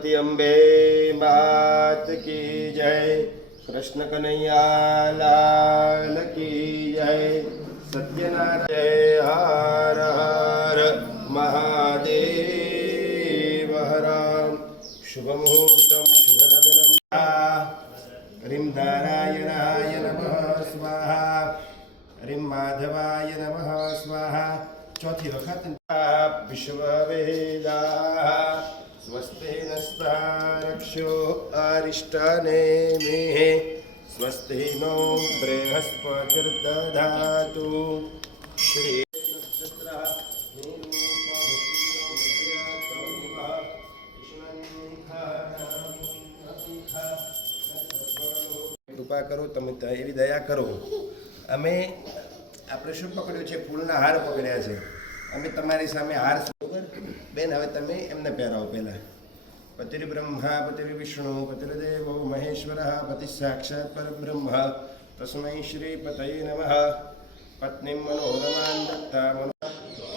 पार्वती अम्बे मात की जय। कृष्ण कन्हैया लाल की जय। सत्यनारायण हर हर महादेव हराम। शुभ मुहूर्तम शुभ लग्नम। ह्रीं नारायणाय नमः स्वाहा। ह्रीं माधवाय नमः स्वाहा। चौथी वखत विश्ववेदाः स्वस्ति नस्तारक्षो अरिष्टनेमिः। स्वस्ति नो बृहस्पतिर्दधातु। श्री कृपा करो તમે એવી દયા કરો। અમે આપણે શું પકડ્યું છે? ફૂલના હાર પકડ્યા છે। અમે તમારી સામે હાર બેન હવે તમે એમને પહેરાવો। પહેલા પતિર્બ્રહ્મા પતિર્વિષ્ણુ પતિર્દેવો મહેશ્વરઃ પતિ સાક્ષાત પરબ્રહ્મ તસ્મૈ શ્રી પતયે નમઃ। પત્નીમ મનોરમાન દત્તા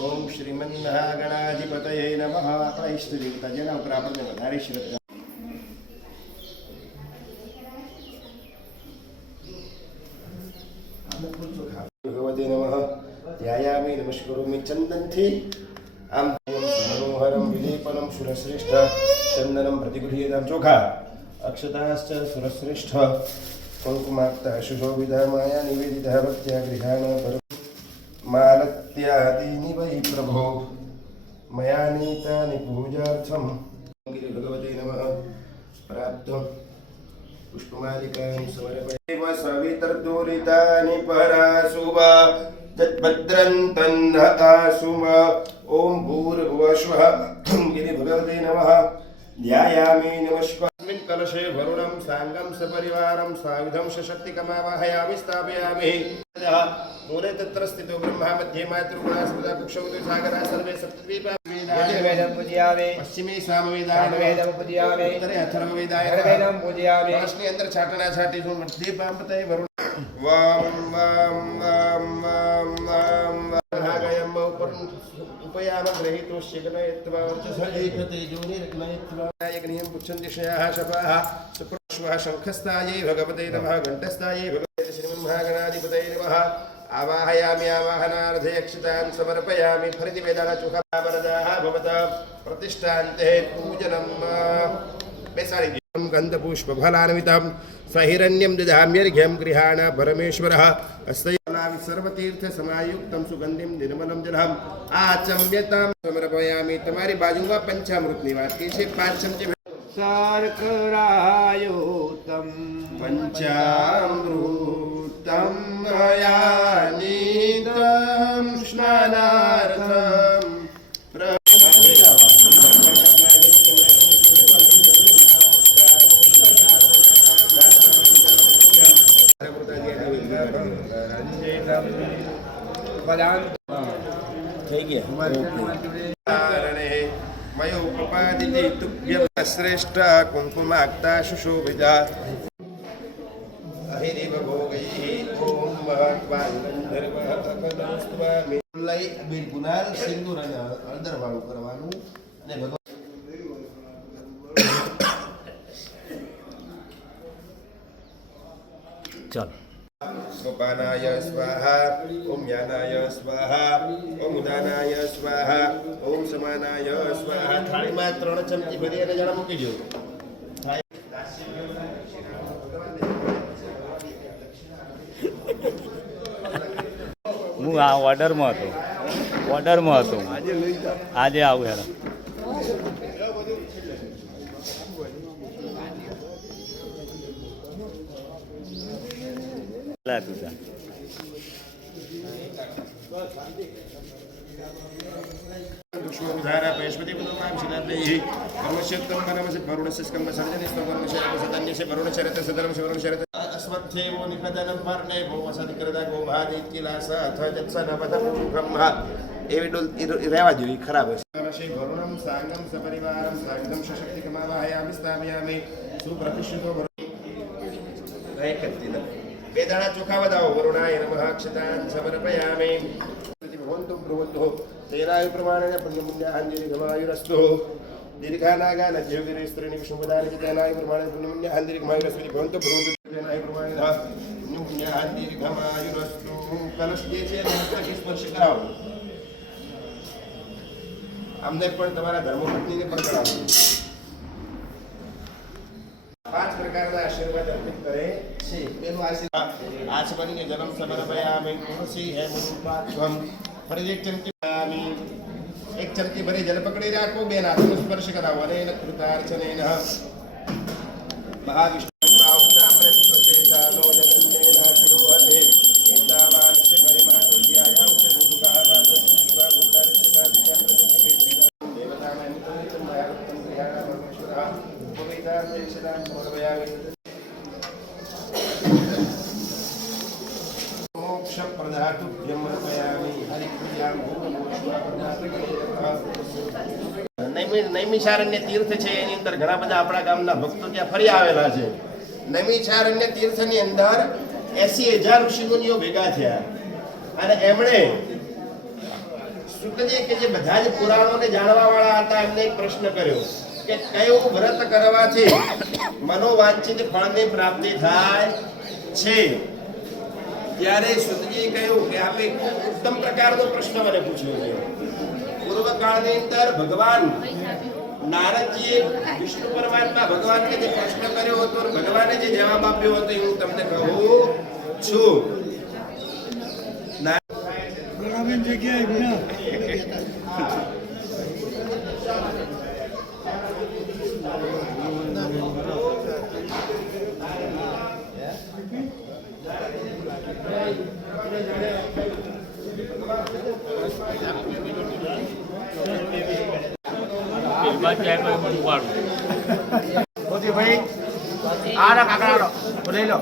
ઓમ શ્રીમન્નાગણાધિપતયે નમઃ। આપણા ઈષ્ટ દેવતા જેના ઉપર આપણને વધારે શ્રદ્ધા। ભગવતે નમઃ। ધ્યાયામિ નમસ્કરોમિ ચંદનથી આમ મનોહરમ વિલેપનમ સુરશ્રેષ્ઠ ચંદનમ પ્રતિગૃહ્યેતામ। ચોખા અક્ષતાશ્ચ સુરશ્રેષ્ઠ કંકુમાક્તા સુશોભિતા માયા નિવેદિતા ભક્ત્યા ગૃહાણ પર માલત્યાદીનિ વૈ પ્રભો મયા નીતાનિ પૂજાર્થમ। ભગવતે નમઃ। પ્રાપ્ત પુષ્પમાલિકાં સમર્પયામિ। સવિતર્દુરિતાનિ પરાશુભા तद्भद्रन्तन्न आसुम। ओम भूर्भुवस्वः। भगवते नमः। ध्यायामि नमस्कारस्मिन् कलशे वरुणं साङ्गं सपरिवारं सायुधं सशक्तिकमावाहयामि स्थापयामि। मूले तत्र स्थितो ब्रह्मा मध्ये मातृगुणा स्मृता कुक्षौ सागरा सर्वे सप्तद्वीपा। वेदं पूजयामि। पश्चिमे सामवेदाय वेदं पूजयामि। उत्तरे अथर्ववेदाय वेदं पूजयामि। प्रश्ने अंदर छाटना छाटी जो मध्ये पांपतये वरुण वाम वाम वाम वाम वाम भागयम् उपयाम ग्रहीतो शिग्नयत्वा वर्चसलेखते जोनिर्ग्नयत्वा यज्ञं पुच्छन्ति शयाः शपाः सुप्रश्वः शङ्खस्तायै भगवते नमः। घण्टस्तायै भगवते श्रीमन्महागणाधिपतये नमः। आवाहयामि आवाहनार्थे अक्षतान् समर्पयामि। फलित वेदाना चोखा वरदाः भवता प्रतिष्ठान्ते पूजनम्। बेसारि गन्धपुष्पफलान्वितं सहिरण्यं ददाम्यर्घ्यं गृहाण परमेश्वरः। अस्य सर्वतीर्थसमायुक्तं सुगन्धिं निर्मलं जलम् आचम्यतां समर्पयामि। તમારી બાજુમાં પંચામૃતની વાત કે છે। 5 ચમચી शर्करायुक्तं પંચામૃતમ મયાનિતં સ્નાનાર્થમ। થઈ ગયા મયોપપાદિતે તુભ્યં શ્રેષ્ઠ કુંકુમાક્તા સુશોભિતા અહિદેવ ભોગૈઃ ઓમ મહત્વાન ગંધર્વઃ અકદસ્ત્વામિ। લઈ બેન ગુલાલ સિંદૂર અને હળદર વાળું કરવાનું અને ભગવાન ચાલો। सोपानाय स्वाहा। ओम ज्ञानाय स्वाहा। ओम उदानाय स्वाहा। ओम समानाय स्वाहा। थाली में 3 चमची भरी અને જણા મૂકી દો। હું આ ઓર્ડરમાં હતો આજે આવું હેરા તું पुष्पोद्धारा बृहस्पति पुत्रमां शिलाद्वैः कर्मस्योत्तम कर्मस्य वरुणस्य स्कन्ध सर्जनिस्तो कर्मशरत सतन्यस्य वरुणशरत सदरं वरुणशरत अस्मत्थेवो निपदनं पर्णे भो वसतिकृता गोभादित्किलास अथ जत्सनपदं ब्रह्म। एवी डोल રહેવા જોઈએ ખરાબ છે। કર્મશે વરુણમ સાંગમ સપરિવારમ સાયુધમ સશક્તિકમાવાહયામિ સ્થાપયામિ। સુપ્રતિષ્ઠિતો વરુણ એક કરતી ન બે દાણા ચોખા વધાવો। વરુણાય નમઃ અક્ષતાન સમર્પયામિ। ભવન્તુ બ્રુવન્તુ તેનાય પ્રમાણેન પુણ્યમુન્યાહાન્યનિ ગમાયુરસ્તુ। દીર્ઘાનાગાન જીવગીરી સ્ત્રીની વિષ્ણુપદાન ચિત્રનાય પ્રમાણે પુણ્ય આંતરિક માયુરસ્વી ભવંત ભ્રુવંતનાય પ્રમાણે પુણ્ય આંતરિક માયુરસ્તુ કલશ જે છે એને હસ્તથી સ્પર્શ કરાવો. અમને પણ તમારા ધર્મપત્નીને પણ કરાવો. 5 પ્રકારના આશીર્વાદ અર્પિત કરે છે. પેલો આશીર્વાદ આચમનીય જન્મ સમર્પયામિ તુલસી હે મુરુપાત્વમ ફરી એક ચમચી ભરી જલ પકડી રાખો, બે હાથનો સ્પર્શ કરાવો અને એને કૃતાર્ચનેન મહાવિષ્ણુમાં ઉત્તામ્રે સ્વચેતાનો જગન્નેના કિરોહતે એતાવાન સે મહિમા તુજ્યાયાઉ સે મુદુગાવા તસ્ય જીવા ભૂતાર શિવાદિ ચંદ્રજિતિ દેવતાના નિતંતમ મયાવત્તમ ક્રિયાણામ અક્ષરા પવિતાર દેશનામ સમર્પયામિ. મોક્ષ પ્રદાતુભ્યમ અર્પયામિ હરિપ્રિયામ નૈમિષારણ્ય તીર્થ છે એની અંદર ઘણા બધા આપણા ગામના ભક્તો ત્યાં ફરી આવેલા છે. નૈમિષારણ્ય તીર્થની અંદર 80,000 ઋષિમુનિઓ ભેગા થયા અને એમણે સુતજી કે જે બધા જ પુરાણોને જાણવા વાળા હતા એમને એક પ્રશ્ન કર્યો કે કયું વ્રત કરવાથી મનોવાંછિત ફળની પ્રાપ્તિ થાય છે. ત્યારે સુતજીએ કહ્યું કે આપે ખૂબ ઉત્તમ પ્રકારનો પ્રશ્ન મને પૂછ્યો છે. પૂર્વ કાળની અંદર ભગવાન નારદજીએ વિષ્ણુ પરમાત્મા ભગવાનને જે પ્રશ્ન કર્યો હતો ભગવાને જે જવાબ આપ્યો હતો એ હું તમને કહું છું. ભાઈ આ કાકડાનો લઈ લો.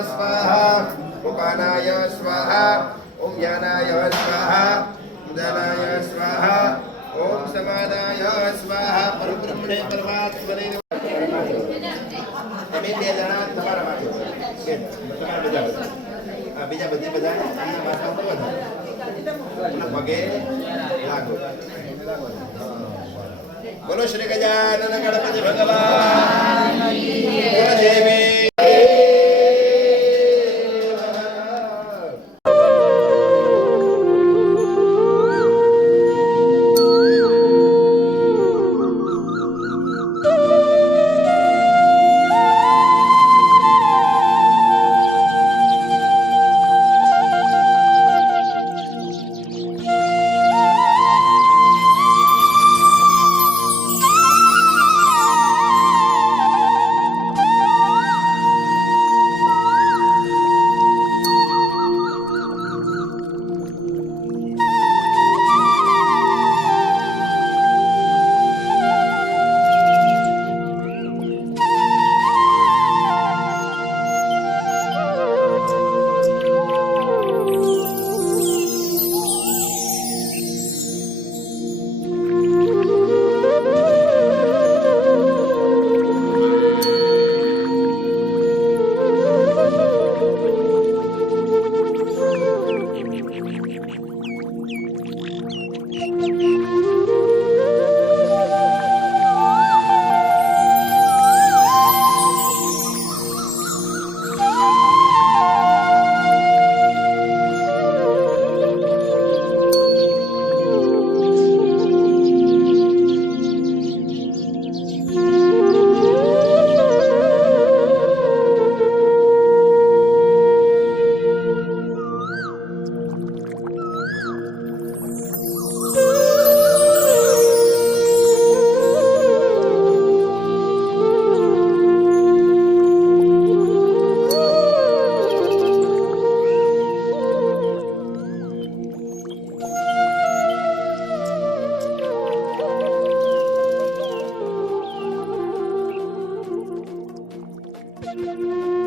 स्वाहा उपानाय स्वाहा ओम ज्ञानाय स्वाहा उदानाय स्वाहा ओम समानाय स्वाहा परब्रह्मणे परमात्मने તમે બે જણા તમારા માટે બીજા બધી બધા આમના માથા ઉપર વધારો પગે લાગો બોલો શ્રી ગજાનન ગણપતિ ભગવાન દેવી Thank you.